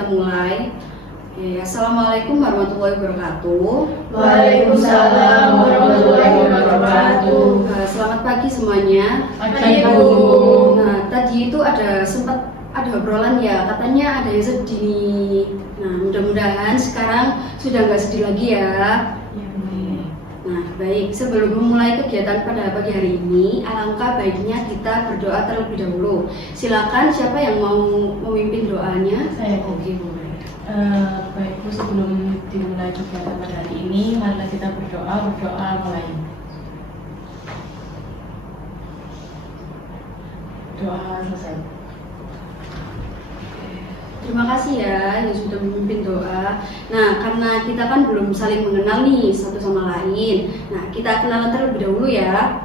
kita mulai. Oke, Assalamualaikum warahmatullahi wabarakatuh. Waalaikumsalam warahmatullahi wabarakatuh. Selamat pagi semuanya. Pagi, Bu. Nah, tadi itu sempat ada obrolan ya, katanya ada yang sedih. Nah, mudah-mudahan sekarang sudah nggak sedih lagi ya. Nah, baik, sebelum memulai kegiatan pada pagi hari ini, alangkah baiknya kita berdoa terlebih dahulu. Silakan, siapa yang mau memimpin doanya? Saya. Oke, boleh. Baik Bu, sebelum dimulai kegiatan pada hari ini, marilah kita berdoa mulai. Doa selesai. Terima kasih ya yang sudah memimpin doa. Nah, karena kita kan belum saling mengenal nih satu sama lain. Nah, kita kenalan terlebih dahulu ya.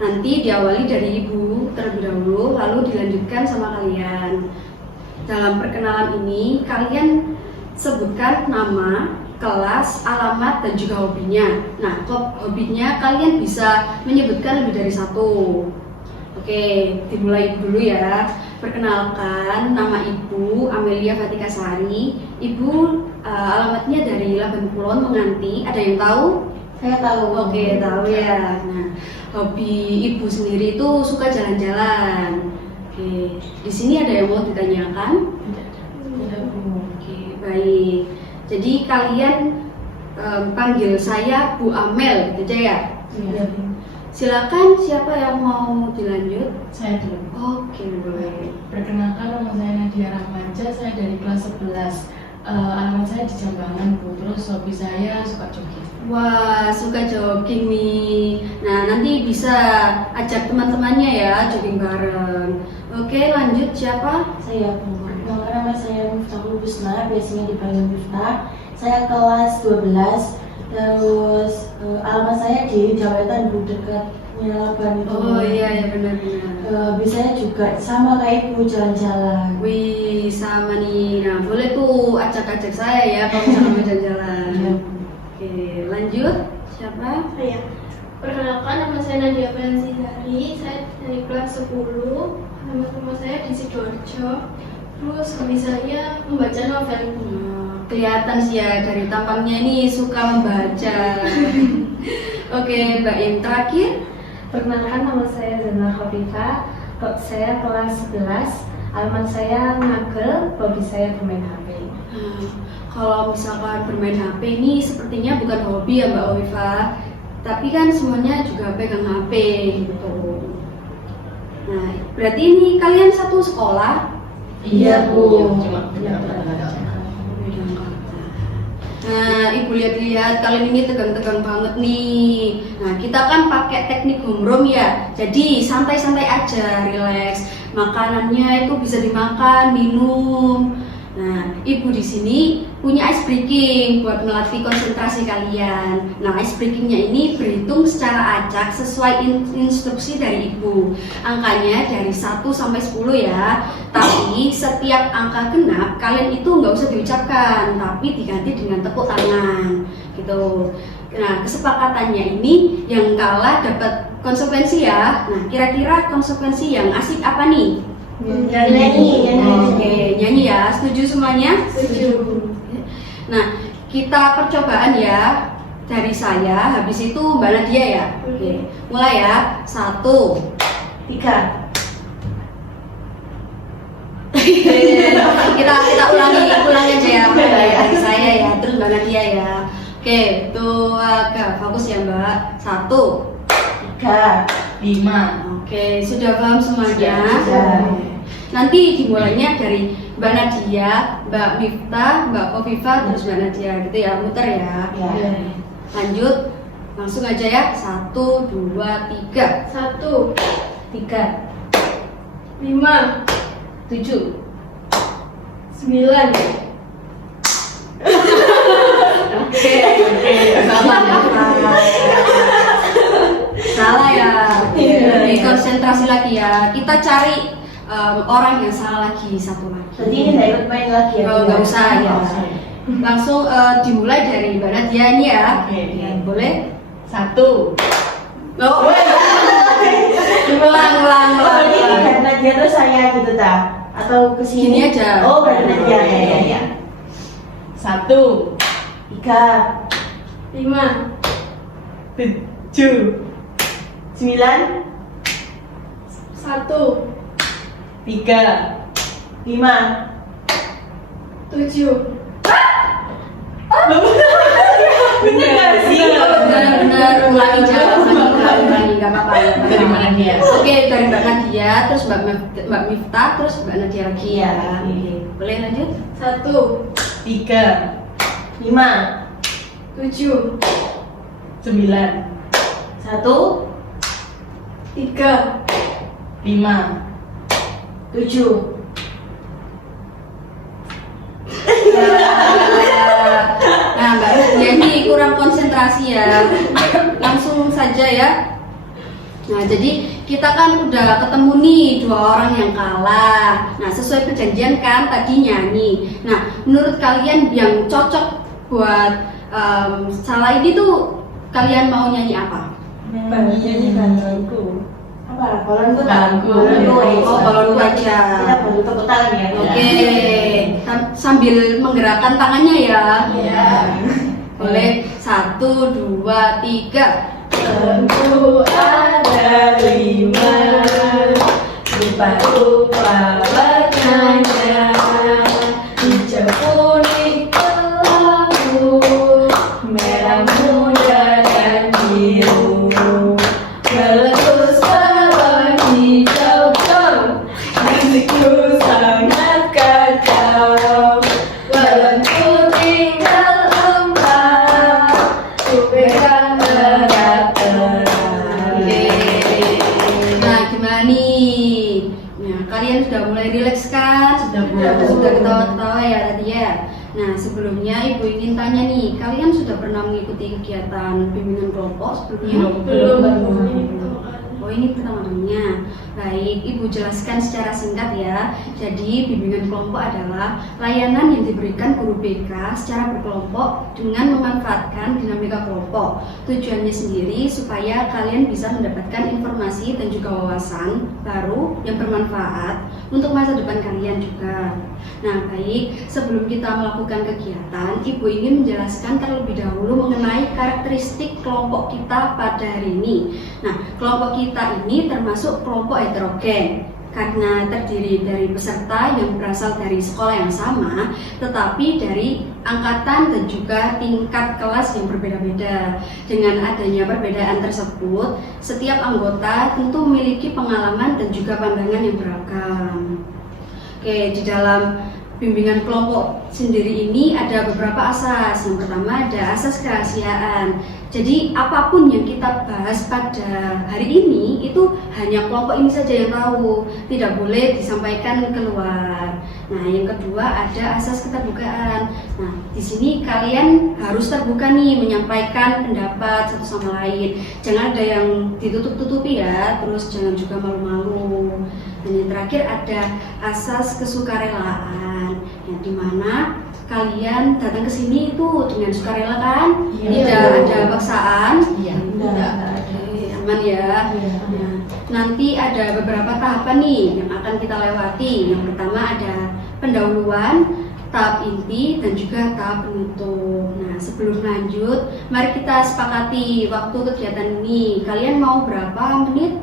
Nanti diawali dari Ibu terlebih dahulu, lalu dilanjutkan sama kalian. Dalam perkenalan ini, kalian sebutkan nama, kelas, alamat, dan juga hobinya. Nah, hobinya kalian bisa menyebutkan lebih dari satu. Oke, dimulai dulu ya. Perkenalkan, nama Ibu Amelia Fatika Sari. Ibu alamatnya dari Laban Kulon Menganti. Ada yang tahu? Saya tahu. Oke, tahu ya. Nah, hobi Ibu sendiri itu suka jalan-jalan. Oke, di sini ada yang mau ditanyakan? Tidak Bu. Oke, baik. Jadi kalian panggil saya Bu Amel, gitu aja ya? Iya. Silakan, siapa yang mau dilanjut? Saya dulu. Oke, boleh. Perkenalkan, nama saya Nadia Rahmanja, saya dari kelas 11. Alamat saya di Jambangan Bu. Terus hobi saya suka jogging. Wah, suka jogging nih. Nah, nanti bisa ajak teman-temannya ya jogging bareng. Oke, lanjut siapa? Saya Bu. Nama saya Miftahul Husna, biasanya dipanggil Miftah. Saya kelas 12. Terus alamat saya di Jawetan Bu, dekat Laban itu. Oh iya benar-benar. Biasanya juga sama kayak Ibu, jalan-jalan. Wih, sama nih. Nah, boleh tuh ajak-ajak saya ya kalau misalnya mau jalan-jalan. Iya. Oke, lanjut. Siapa? Saya. Perkenalkan, nama saya Nadia Francisari, saya dari kelas 10. Alamat rumah saya di Sidoarjo. Terus hobi saya membaca novel. Kelihatan sih ya dari tampangnya ini suka membaca. Oke, Mbak yang terakhir. Perkenalkan, nama saya Zana Khofifah, saya kelas 11, alamat saya Ngagel, hobi saya bermain HP. Kalau misalkan bermain HP ini sepertinya bukan hobi ya Mbak Oviva, tapi kan semuanya juga pegang HP gitu. Nah, berarti ini kalian satu sekolah? Iya Bu. Nah, Ibu lihat-lihat kalian ini tegang-tegang banget nih. Nah, kita kan pakai teknik homeroom ya. Jadi santai-santai aja, relax. Makanannya itu bisa dimakan, minum. Nah, Ibu di sini punya ice breaking buat melatih konsentrasi kalian. Nah, ice breakingnya ini berhitung secara acak sesuai instruksi dari Ibu. Angkanya dari 1 sampai 10 ya. Tapi setiap angka genap kalian itu nggak usah diucapkan, tapi diganti dengan tepuk tangan gitu. Nah, kesepakatannya ini yang kalah dapat konsekuensi ya. Nah, kira-kira konsekuensi yang asik apa nih? Nyanyi. Oke, nyanyi ya. Setuju semuanya? Setuju. Nah, kita percobaan ya. Dari saya, habis itu Mbak Nadia ya. Oke, mulai ya. 1, 3. kita ulangi aja ya. Dari saya ya, terus Mbak Nadia ya. Oke, 2, 3. Fokus ya Mbak. 1, 3, 5. Oke, sudah paham semuanya? Sudah. Nanti dimulainya dari Mbak Nadia, Mbak Miftah, Mbak Kofifa, terus Mbak Nadia gitu ya, muter ya. Ya. Lanjut, langsung aja ya. 1, 2, 3. 1, 3, 5, 7, 9. Oke, salah ya. Oke, konsentrasi lagi ya. Kita cari orang yang salah lagi, satu lagi. Jadi ini nggak ikut main lagi ya? Oh, nggak usah ya. Langsung dimulai dari Mbak Nadia ini ya. Oke. Ya, boleh? 1. Oh, ulang. Oh, ini karena Nadia tuh saya gitu ta? Atau kesini? Gini aja. Oh berarti Nadia ya. 1, 3, 5, 7, 9, 1, 3, 5. 7. Bener gak sih? Benar-benar ulangi ulangi nggak apa-apa. Dari mana dia? Oke, dari Mbak Nadia, terus Mbak Miftah, terus Mbak Nadia lagi ya. Iya. Boleh lanjut? 1, 3, 5, 7, 9, 1, 3, 5. 7. Nah, Mbak Nadia ini kurang konsentrasi ya. Langsung saja ya. Nah, jadi kita kan udah ketemu nih 2 orang yang kalah. Nah, sesuai perjanjian kan tadi nyanyi. Nah, menurut kalian yang cocok buat salah ini tuh kalian mau nyanyi apa? Nyanyi balonku. Apa? Balonku Balonku. Oh, balonku aja. Kita baru tepuk tangan ya. Oke, sambil menggerakkan tangannya ya. Iya. Boleh 1, 2, 3. Tentu ada 5, rupa-rupa warnanya, hijau kuning kelabu, merah muda dan biru, meletus balon hijau dong, hatiku sangat kacau, balonku tinggal 4, ku pegang erat-erat. Nah, gimana nih? Nah, kalian sudah mulai rileks kan? Sudah ketawa-ketawa ya tadi ya. Nah, sebelumnya Ibu ingin tanya nih, kalian sudah pernah mengikuti kegiatan bimbingan kelompok sebelumnya? Belum. Oh, ini pertama kalinya. Baik, Ibu jelaskan secara singkat ya. Jadi, bimbingan kelompok adalah layanan yang diberikan guru BK secara berkelompok dengan memanfaatkan dinamika kelompok. Tujuannya sendiri supaya kalian bisa mendapatkan informasi dan juga wawasan baru yang bermanfaat untuk masa depan kalian juga. Nah, baik, sebelum kita melakukan kegiatan, Ibu ingin menjelaskan terlebih dahulu mengenai karakteristik kelompok kita pada hari ini. Nah, kelompok kita ini termasuk kelompok heterogen karena terdiri dari peserta yang berasal dari sekolah yang sama, tetapi dari angkatan dan juga tingkat kelas yang berbeda-beda. Dengan adanya perbedaan tersebut, setiap anggota tentu memiliki pengalaman dan juga pandangan yang beragam. Oke, di dalam bimbingan kelompok sendiri ini ada beberapa asas. Yang pertama ada asas kerahasiaan. Jadi apapun yang kita bahas pada hari ini itu hanya kelompok ini saja yang tahu, tidak boleh disampaikan keluar. Nah, yang kedua ada asas keterbukaan. Nah, di sini kalian harus terbuka nih menyampaikan pendapat satu sama lain. Jangan ada yang ditutup-tutupi ya, terus jangan juga malu-malu. Dan yang terakhir ada asas kesukarelaan, yang dimana kalian datang ke sini itu dengan sukarela kan? Iya. Tidak ada paksaan. Iya. Oke, aman ya. Nah, nanti ada beberapa tahapan nih yang akan kita lewati. Yang pertama ada pendahuluan, tahap inti, dan juga tahap penutup. Nah, sebelum lanjut, mari kita sepakati waktu kegiatan ini. Kalian mau berapa menit?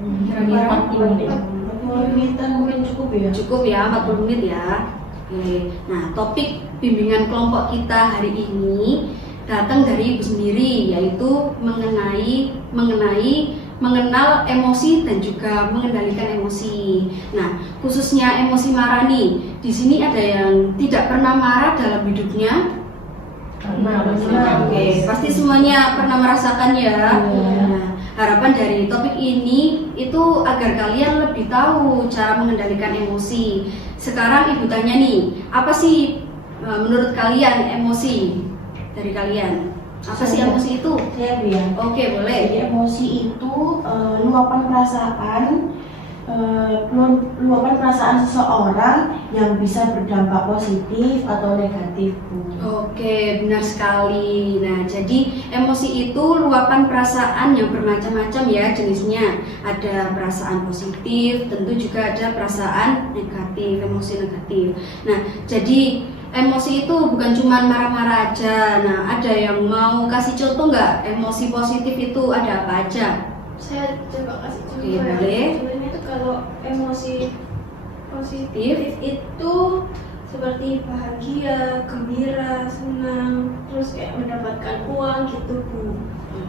Kira-kira 40 menitan mungkin cukup ya. Cukup ya, 40 menit ya. Oke. Nah, topik bimbingan kelompok kita hari ini datang dari Ibu sendiri, yaitu mengenal emosi dan juga mengendalikan emosi. Nah, khususnya emosi marah nih. Di sini ada yang tidak pernah marah dalam hidupnya. Oke, pasti semuanya pernah merasakan ya. Nah, harapan dari topik ini itu agar kalian lebih tahu cara mengendalikan emosi. Sekarang Ibu tanya nih, apa sih menurut kalian emosi dari kalian? Apa sih emosi itu? Saya Bu ya. Oke, boleh. Jadi emosi itu luapan perasaan Luapan perasaan seseorang yang bisa berdampak positif atau negatif, Bu. Oke, benar sekali. Nah, jadi emosi itu luapan perasaan yang bermacam-macam ya jenisnya. Ada perasaan positif, tentu juga ada perasaan negatif, emosi negatif. Nah, jadi emosi itu bukan cuma marah-marah aja. Nah, ada yang mau kasih contoh nggak? Emosi positif itu ada apa aja? Saya coba kasih contoh Oke, ya. boleh. Sebenarnya itu kalau emosi positif itu seperti bahagia, gembira, senang, terus kayak mendapatkan uang gitu, Bu.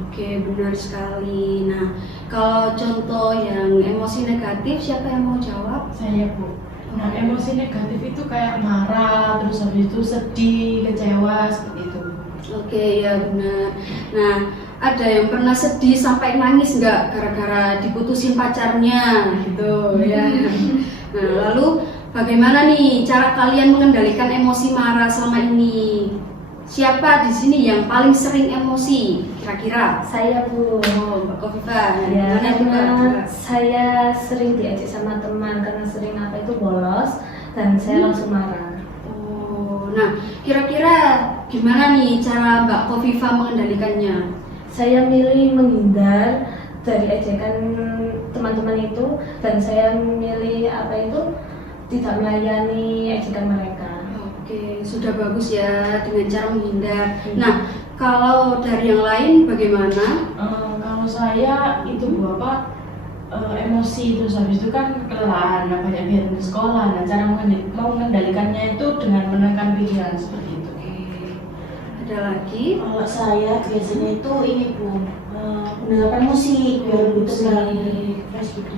Oke, benar sekali. Nah, kalau contoh yang emosi negatif, siapa yang mau jawab? Saya, Bu. Nah, emosi negatif itu kayak marah, terus habis itu sedih, kecewa, seperti itu. Oke, ya benar. Nah, ada yang pernah sedih sampai nangis nggak gara-gara diputusin pacarnya gitu ya. Nah, lalu bagaimana nih cara kalian mengendalikan emosi marah selama ini? Siapa di sini yang paling sering emosi kira-kira? Saya, Bu. Oh, Mbak Kofifa. Ya, Gimana juga? karena saya sering diajak sama teman karena sering apa itu bolos dan saya langsung marah. Oh, nah kira-kira gimana nih cara Mbak Kofifa mengendalikannya? Saya milih menghindar dari ejekan teman-teman itu dan saya milih apa itu tidak melayani ejekan mereka. Oke, sudah bagus ya dengan cara menghindar. Nah, kalau dari yang lain bagaimana? Kalau saya itu apa emosi terus habis itu kan kelelahan, nah, banyak biar ke sekolah. Nah, cara mengendalikannya itu dengan menekan pikiran seperti itu. Oke, ada lagi? Kalau saya biasanya itu ini, Bu, mendengarkan musik biar lebih tenang, fresh gitu.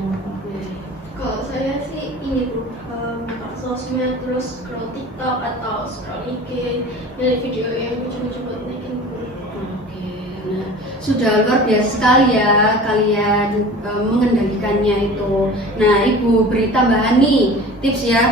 Kalau saya sih ini, Bu, buka sosmed, terus scroll TikTok atau scroll IG, milih video yang lucu-lucu buat naikin, Bu. Oke, nah sudah luar biasa sekali ya kalian mengendalikannya itu. Nah, Ibu beri tambahan nih tips ya.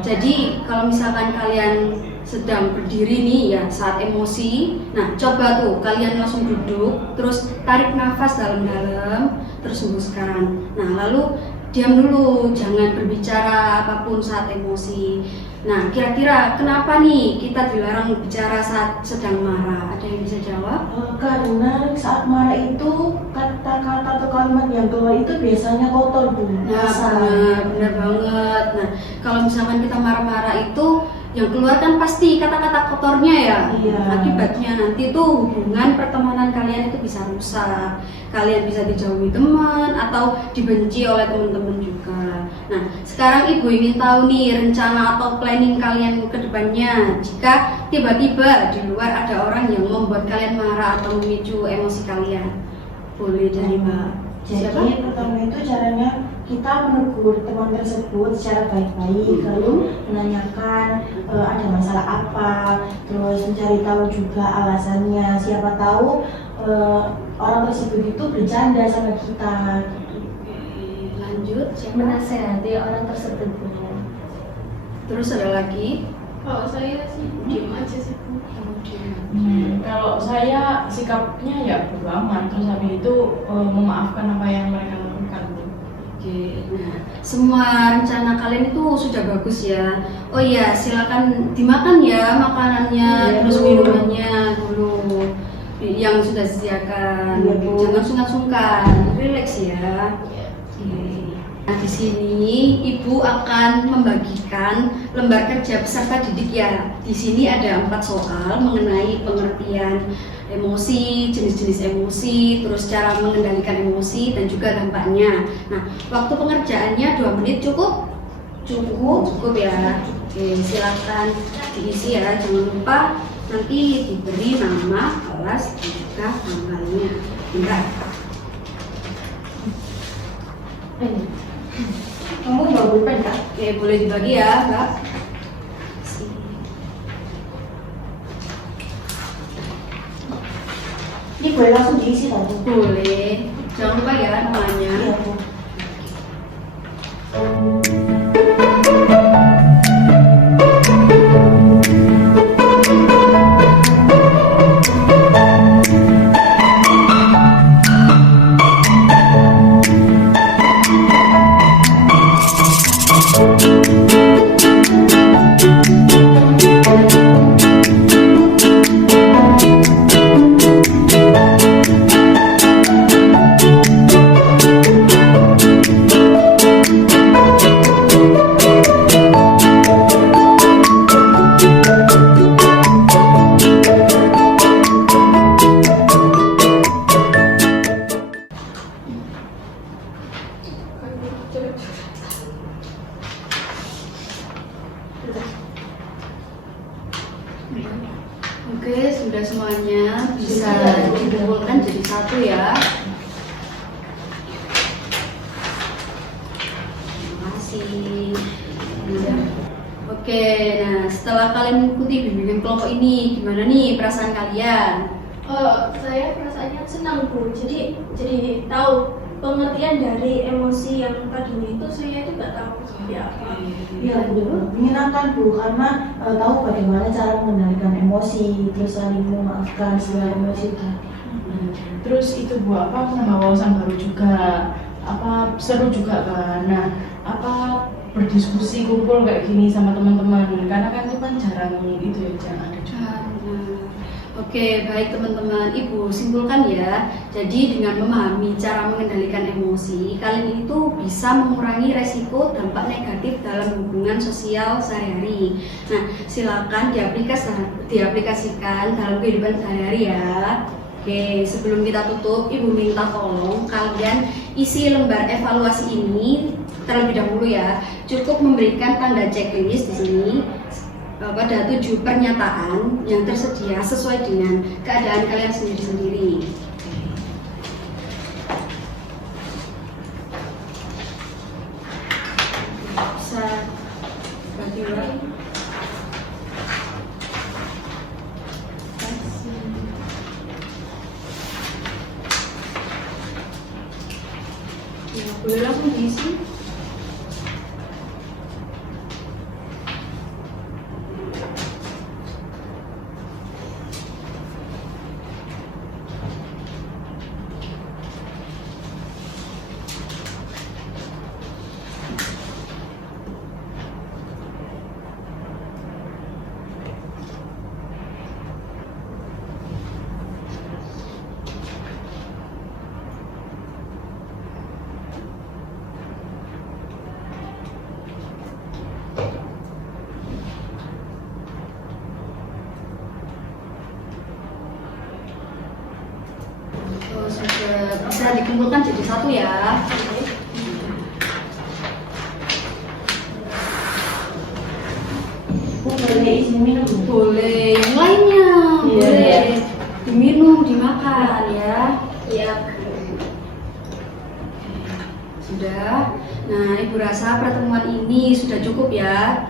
Jadi kalau misalkan kalian sedang berdiri nih ya saat emosi, nah coba tuh kalian langsung duduk, terus tarik nafas dalam-dalam, terus hembuskan. Nah lalu diam dulu, jangan berbicara apapun saat emosi. Nah kira-kira kenapa nih kita dilarang bicara saat sedang marah? Ada yang bisa jawab? Karena saat marah itu kata-kata atau kalimat yang keluar itu biasanya kotor, Bu. Nah, benar banget. Nah, kalau misalkan kita marah-marah itu yang keluar kan pasti kata-kata kotornya ya. Iya. Akibatnya nanti tuh hubungan pertemanan kalian itu bisa rusak. Kalian bisa dijauhi teman atau dibenci oleh teman-teman juga. Nah, sekarang Ibu ingin tahu nih rencana atau planning kalian ke depannya. Jika tiba-tiba di luar ada orang yang membuat kalian marah atau memicu emosi kalian. Boleh dari Mbak. Jadi pertama itu caranya kita menegur teman tersebut secara baik-baik, lalu menanyakan ada masalah apa, terus mencari tahu juga alasannya. Siapa tahu orang tersebut itu bercanda sama kita. Lanjut, siapa? Menasehati orang tersebut, Bu. Terus ada lagi? Kalau saya sih diem aja sih, Bu. Kalau saya sikapnya ya bodo amat, terus habis itu memaafkan apa yang mereka lakukan. Oke, nah semua rencana kalian itu sudah bagus ya. Oh iya, silakan dimakan ya makanannya, Iya, terus Bu. minumannya dulu yang sudah disediakan. Iya, Bu. Jangan sungkan-sungkan, relax ya. Oke. Nah, di sini Ibu akan membagikan lembar kerja peserta didik ya. Di sini ada 4 soal mengenai pengertian emosi, jenis-jenis emosi, terus cara mengendalikan emosi dan juga dampaknya. Nah, waktu pengerjaannya 2 menit cukup? Cukup ya. Oke, silakan diisi ya. Jangan lupa nanti diberi nama, kelas, dan juga tanggalnya. Bentar. Kamu bawa pulpen kan? Oke, boleh dibagi ya, Mbak. Ini boleh langsung diisi tau, Bu? Boleh. Jangan lupa ya namanya. Iya, Bu. Oke, sudah semuanya bisa dikumpulkan jadi satu ya. Terima kasih. Oke, nah setelah kalian mengikuti bimbingan kelompok ini, gimana nih perasaan kalian? Saya perasaannya senang Bu, jadi tahu pengertian dari emosi yang tadinya itu saya itu nggak tahu seperti apa. Iya betul, menyenangkan Bu karena tahu bagaimana cara mengendalikan emosi, terus saling memaafkan segala emosi itu. Terus itu Bu apa menambah wawasan baru juga, apa seru juga kan. Nah, apa berdiskusi kumpul kayak gini sama teman-teman karena kan itu kan jarang itu ya, jarang ada juga. Oke, baik teman-teman, Ibu simpulkan ya. Jadi dengan memahami cara mengendalikan emosi, kalian itu bisa mengurangi resiko dampak negatif dalam hubungan sosial sehari-hari. Nah, silakan diaplikasikan dalam kehidupan sehari-hari ya. Oke, sebelum kita tutup, Ibu minta tolong kalian isi lembar evaluasi ini terlebih dahulu ya. Cukup memberikan tanda checklist di sini pada 7 pernyataan yang tersedia sesuai dengan keadaan kalian sendiri-sendiri. Bisa bagi dua. Ya, boleh langsung diisi. Sudah bisa dikumpulkan jadi satu ya. Bu boleh izin minum Bu? Boleh yang lainnya, Iya, boleh iya. diminum, dimakan ya. Iya. Sudah. Nah, Ibu rasa pertemuan ini sudah cukup ya.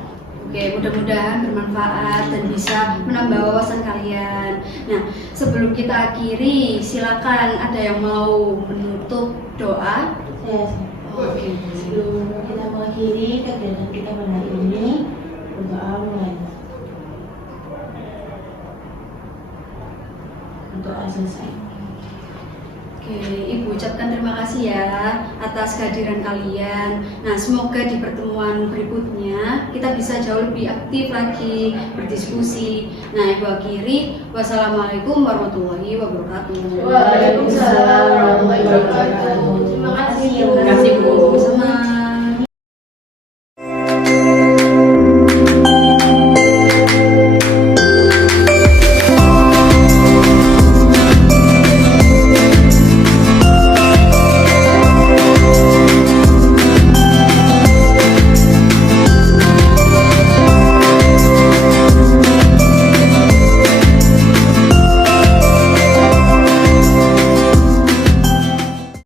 Oke, mudah-mudahan bermanfaat dan bisa menambah wawasan kalian. Nah, sebelum kita akhiri, silakan ada yang mau menutup doa? Saya Oke. sebelum kita mengakhiri kegiatan kita pada hari ini, berdoa mulai. Berdoa selesai. Oke, Ibu ucapkan terima kasih ya atas kehadiran kalian. Nah, semoga di pertemuan berikutnya kita bisa jauh lebih aktif lagi berdiskusi. Nah, Ibu akhiri, wassalamualaikum warahmatullahi wabarakatuh. Waalaikumsalam warahmatullahi wabarakatuh. Terima kasih Bu. Terima kasih Bu.